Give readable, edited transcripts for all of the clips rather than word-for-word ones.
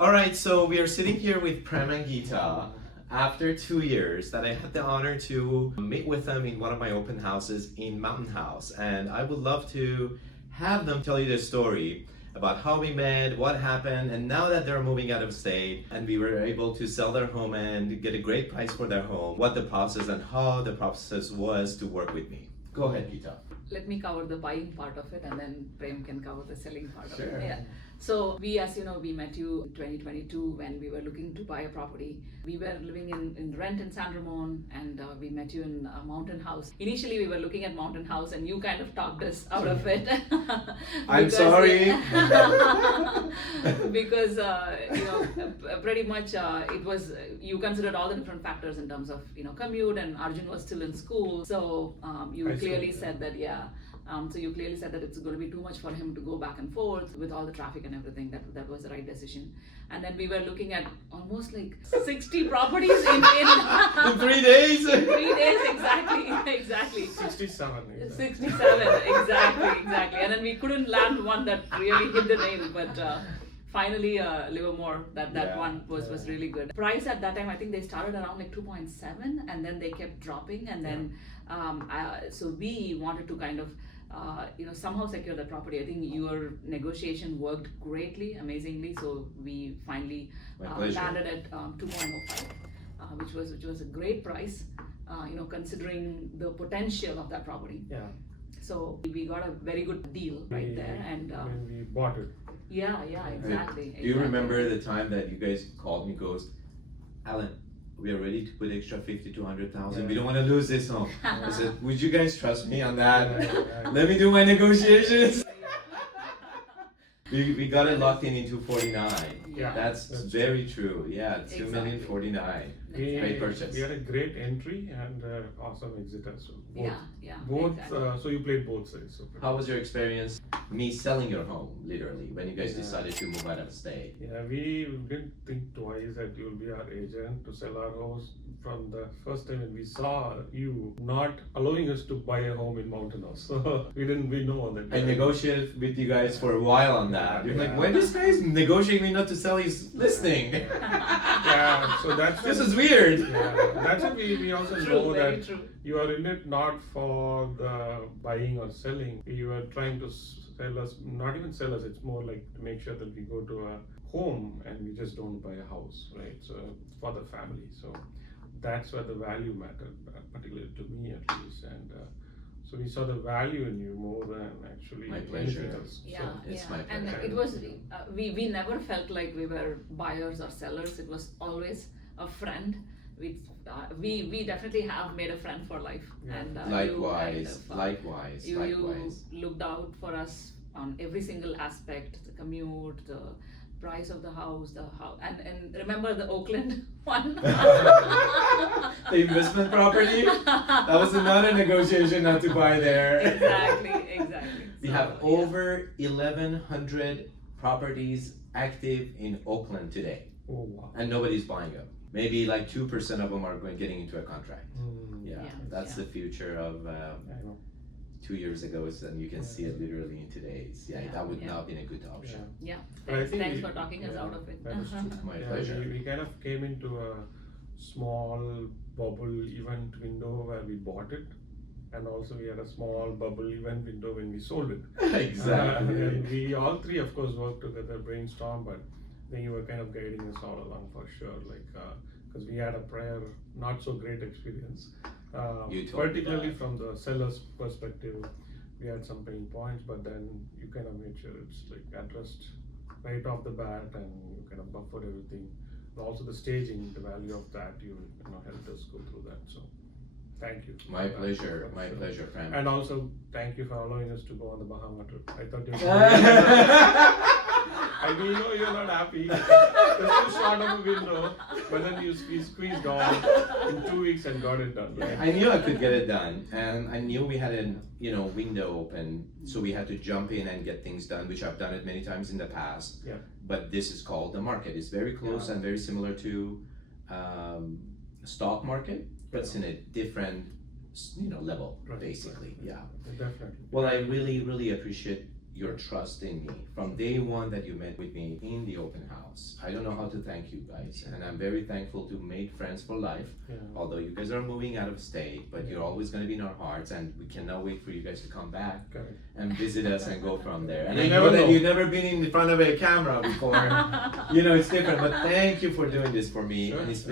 All right, so we are sitting here with Prem and Geeta after 2 years that I had the honor to meet with them in one of my open houses in Mountain House. And I would love to have them tell you the story about how we met, what happened, and now that they're moving out of state and we were able to sell their home and get a great price for their home, what the process and how the process was to work with me. Go ahead, Geeta. Let me cover the buying part of it and then Prem can cover the selling part Sure. of it. Yeah. So we, as you know, we met you in 2022 when we were looking to buy a property. We were living in rent in San Ramon and we met you in a Mountain House. Initially we were looking at Mountain House and you kind of talked us out of it. I'm sorry. Because, pretty much it was, you considered all the different factors in terms of, commute, and Arjun was still in school. So you clearly said that, so you clearly said that it's going to be too much for him to go back and forth with all the traffic and everything. That was the right decision. And then we were looking at almost like 60 properties in 3 days. in 3 days, exactly. 67. 67, exactly. And then we couldn't land one that really hit the nail, but finally Livermore, that one was really good. Price at that time, I think they started around like 2.7 and then they kept dropping, and then so we wanted to kind of somehow secure the property. I think your negotiation worked greatly, amazingly. So we finally landed at 2.05, which was a great price, considering the potential of that property. Yeah. So we got a very good deal right there, and when we bought it. Yeah, exactly. Do you remember the time that you guys called me, goes, Alan, we are ready to put extra 50 to 100,000. We don't want to lose this home. I said, would you guys trust me on that? Let me do my negotiations. We got it locked in 249. Yeah, that's very true. Yeah, 2,049,000. Great purchase. We had a great entry and awesome exit as well. Both, exactly. So you played both sides. So how was your experience, me selling your home, literally, when you guys decided to move out of state? Yeah, we didn't think twice that you'll be our agent to sell our house. From the first time when we saw you not allowing us to buy a home in Mountain House, so we know that. I negotiated with you guys for a while on that. You're like, why this guy's negotiating me not to sell his listing? So that's this is weird. Yeah, that's what we also know that true. You are in it not for the buying or selling. You are trying to sell us, not even sell us. It's more like to make sure that we go to a home and we just don't buy a house, right? So for the family. So that's where the value mattered, particularly to me at least. And so we saw the value in you more than actually anything else. It's my pleasure. And it was we never felt like we were buyers or sellers. It was always a friend. We definitely have made a friend for life. And likewise. You looked out for us on every single aspect: the commute, the price of the house, and remember the Oakland one? The investment property? That was another negotiation not to buy there. Exactly. We have over 1,100 properties active in Oakland today. Oh, wow. And nobody's buying them. Maybe like 2% of them are getting into a contract. That's the future of 2 years ago, and you can see it literally in today's. That would not have been a good option. Thanks for talking us out of it. That is true. My pleasure. We kind of came into a small bubble event window where we bought it, and also we had a small bubble event window when we sold it. Exactly. And we all three, of course, worked together, brainstorm, but then you were kind of guiding us all along for sure, like because we had a prior not so great experience, particularly from the seller's perspective. We had some pain points, but then you kind of made sure it's like addressed right off the bat, and you kind of buffered everything. And also the staging, the value of that, you helped us go through that. So thank you. My pleasure, friend. And also thank you for allowing us to go on the Bahama trip. I thought you were I mean, you're not happy. It's too short of a window, but then we squeezed on in 2 weeks and got it done. Right? I knew I could get it done, and I knew we had a window open, so we had to jump in and get things done, which I've done it many times in the past. Yeah. But this is called the market. It's very close and very similar to stock market, but it's in a different level, basically. Right. Definitely. Well, I really appreciate your trust in me from day one that you met with me in the open house. I don't know how to thank you guys, and I'm very thankful to make friends for life. Yeah. Although you guys are moving out of state, but you're always going to be in our hearts, and we cannot wait for you guys to come back Correct. and visit us and go from there. And You I know never that know. you've never been in front of a camera before. You know, it's different, but thank you for doing this for me. Sure. And it's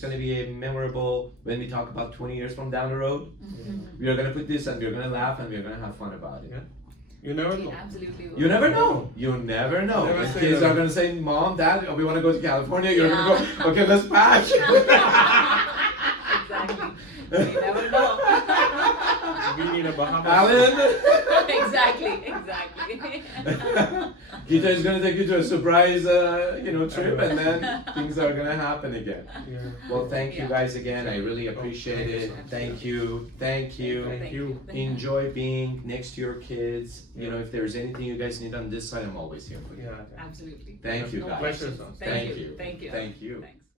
going to be a memorable when we talk about 20 years from down the road. Mhm. We are going to put this and we're going to laugh and we're going to have fun about it. Yeah. You never We know. absolutely will. You never know. You never know. Never When say kids never. are gonna say, "Mom, Dad, we want to go to California," you're Yeah. gonna go, "Okay, let's pack." Exactly. You never know. We need a Bahamas. Alan, Exactly. Gita is gonna take you to a surprise, trip, and then things are gonna happen again. Yeah. Well, thank you Yeah. guys again. I really appreciate it. Thank you. Thank you. Thank you. Enjoy being next to your kids. You know, if there's anything you guys need on this side, I'm always here for you. Yeah. Absolutely. Thank you, No guys. Pleasure, questions. son. Thank Thank you. you. Thank you. Thank you. Thanks.